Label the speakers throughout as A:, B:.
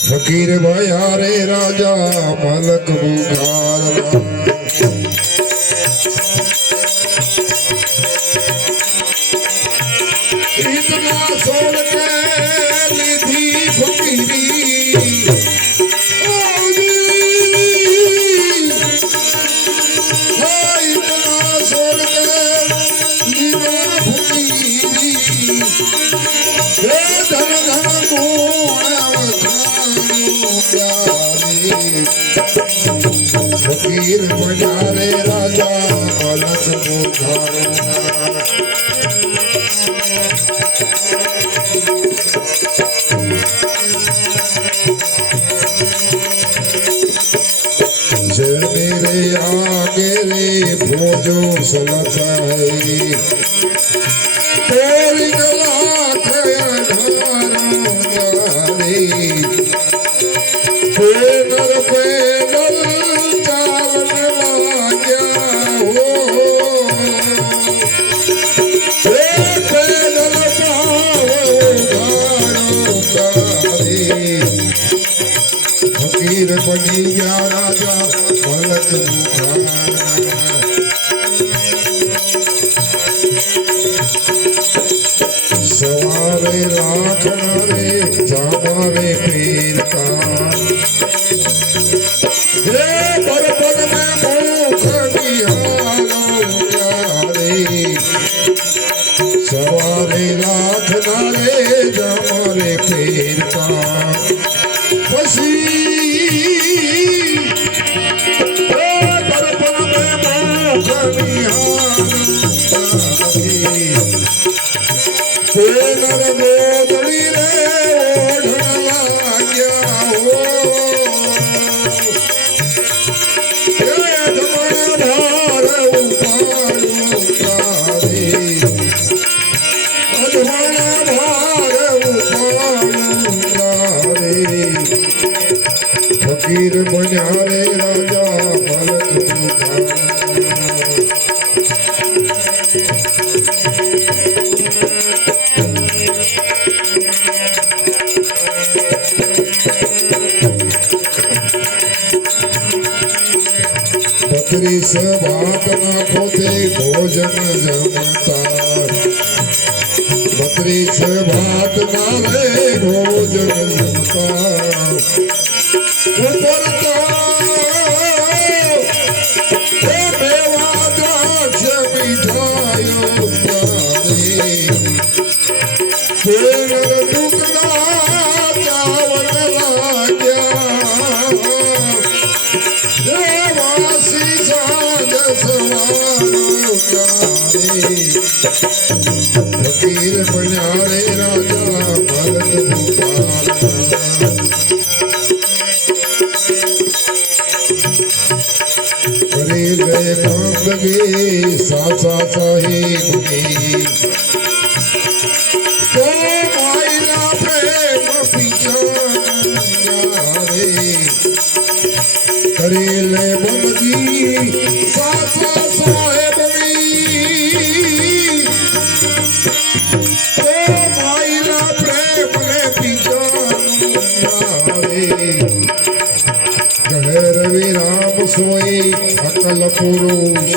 A: ફકીર ભયા રે રાજા મલક બુખાર ઇતના वीर बुझारे राजा पलट जय मेरे आगे रे भोजो सलताई Hey! બની રાજા ભરત સવારે રાખનારે જામારે પીરતા રે પરપન મેં સવારે રાખનારે જામારે પીરતા પછી ફકીર બન્યા રે રાજા મલક દિવસ વાત નાખો તે ભોજન જમતા. બત્રી છે ભાત ના રે ભોજન જમતા. મીઠાયો बन्यारे राजा भगत भोपाल हरे जय काम लगे सा सा साहे गुने करे ले बम जी सा सा सा સકલ પુરુષ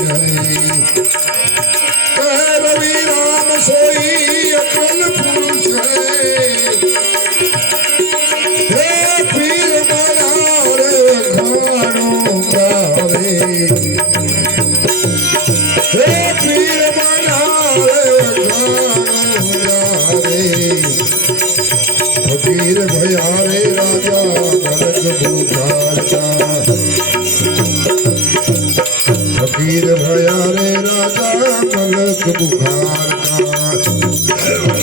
A: રવિ રામ સોઈ અકલ પુરુષ ફકીર ભયા રે રાજા ભરત ભૂખાતા बन गया रे राजा पलक बुखार का।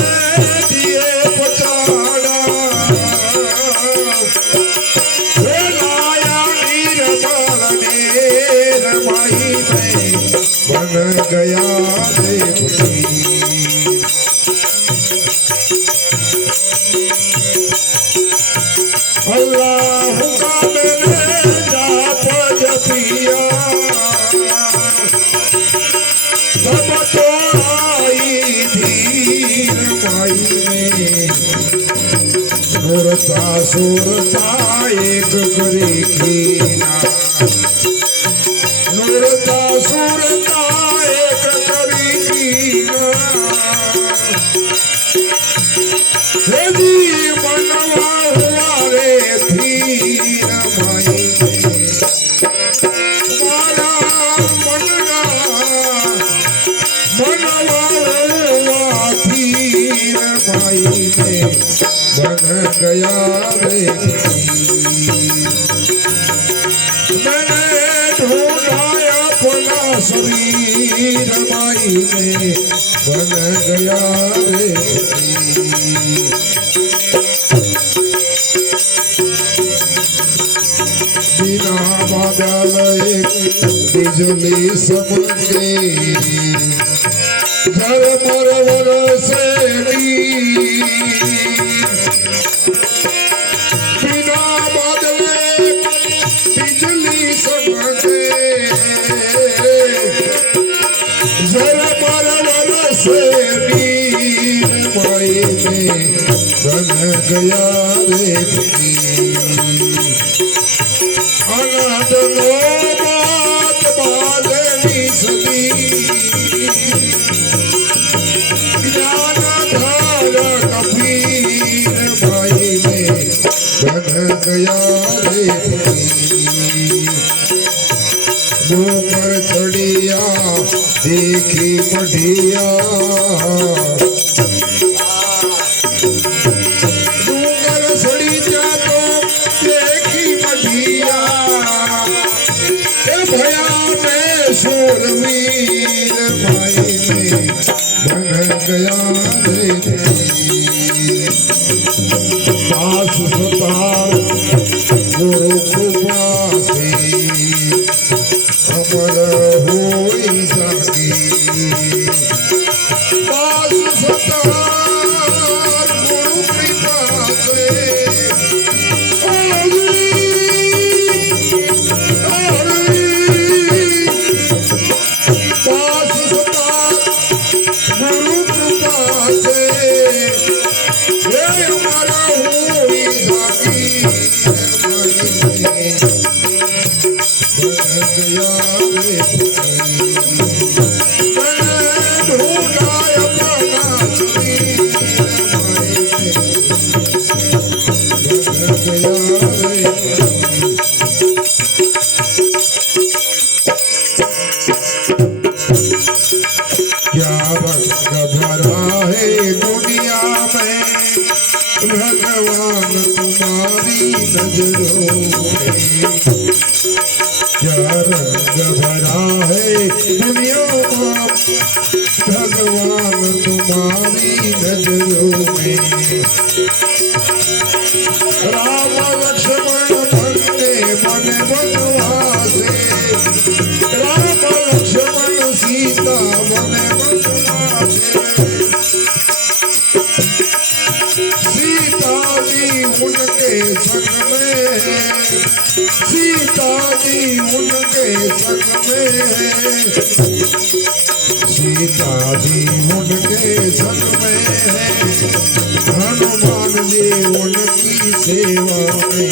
A: સુરતા એક ગુરી ખીના સુરતા સુરતા એક કરી ખીના હેજી મનવા હુવા રે ધીર ભાઈ મારા મનના મનવા હુવા ધીર ભાઈ बन गया रे। मैंने ढूंढा अपना शरीर माई में। बन गया रे। बिना बादल बिजली समझे। घर मरवर से बन गया रे अनाथ सदी ज्ञान धार कबीर भाई में बन गया रे डूंगर चढ़िया, देखी बढ़िया। કોઈ સકી પાસ સતાર ગુરુ કૃપા કરે ગુરુ કૃપા છે હે અમારે क्या रंग भरा है दुनिया में भगवान तुम्हारी नज़रों में? क्या रंग भरा है दुनिया में? भगवान तुम्हारी नज़रों में। सीता जी उनके संग में। सीता जी उनके संग में। है हनुमान जी उनकी सेवा में।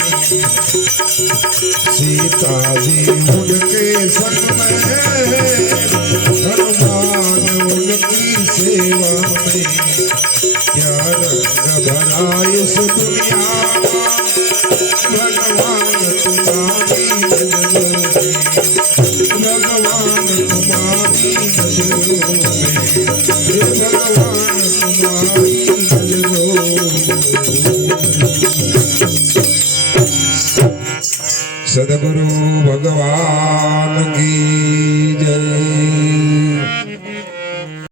A: सीता जी उनके संग में। है हनुमान उनकी सेवा में। क्या रंग भरा इस दुनिया ಸದ್ಗುರು